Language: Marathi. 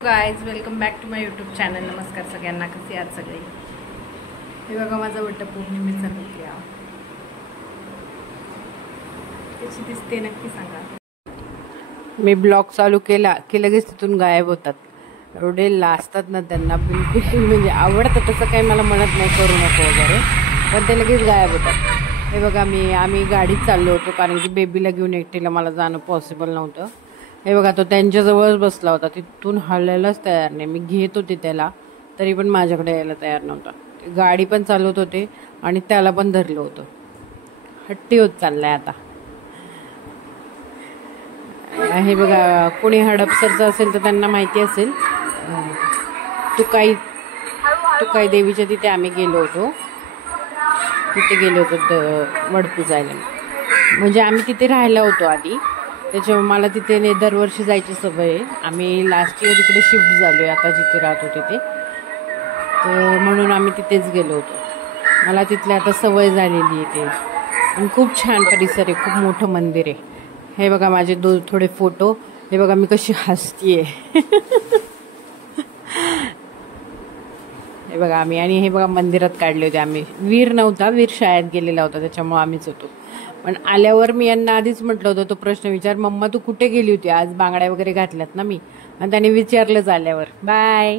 Guys welcome back to my YouTube channel. नमस्कार सगळ्यांना, कसे आहात सगळे. हे बघा माझा वटपौर्णिमेचा लुक आहे. कशी दिसते नक्की सांगा. मी ब्लॉग चालू केला की लगेच तिथून गायब होतात. एवढे लाजतात ना त्यांना, बिलकुल म्हणजे आवडतं तसं काही मला म्हणत नाही करू नको वगैरे, पण ते लगेच गायब होतात. हे बघा आम्ही गाडीत चाललो होतो कारण की बेबीला घेऊन एकटीला मला जाणं पॉसिबल नव्हतं. हे बघा तो त्यांच्याजवळच बसला होता, तिथून हलायलाच तयार नाही. मी घेत होते त्याला तरी पण माझ्याकडे यायला तयार नव्हता. गाडी पण चालवत होते आणि त्याला पण धरलं होतं. हट्टी होत चाललाय आता. हे बघा कोणी हडपसरचं असेल तर त्यांना माहिती असेल. तुकाई देवीच्या तिथे आम्ही गेलो होतो. तिथे गेलो होतो वडपूजायला. म्हणजे आम्ही तिथे राहायला होतो आधी, त्याच्यामुळे मला तिथे दरवर्षी जायची सवय आहे. आम्ही लास्ट इयर इकडे शिफ्ट झालो आहे आता जिथे राहतो तिथे, तर म्हणून आम्ही तिथेच गेलो होतो. मला तिथले आता सवय झालेली आहे ते. आणि खूप छान परिसर आहे, खूप मोठं मंदिर आहे. हे बघा माझे थोडे फोटो. हे बघा मी कशी हसतीये. हे बघा आणि हे बघा मंदिरात काढले होते आम्ही. वीर नव्हता, वीर शाळेत गेलेला होता त्याच्यामुळे आम्हीच होतो. पण आल्यावर मी यांना आधीच म्हटलं होतं, तो प्रश्न विचार, मम्मा तू कुठे गेली होती आज, बांगड्या वगैरे घातल्यात ना मी. आणि त्याने विचारलंच आल्यावर. बाय.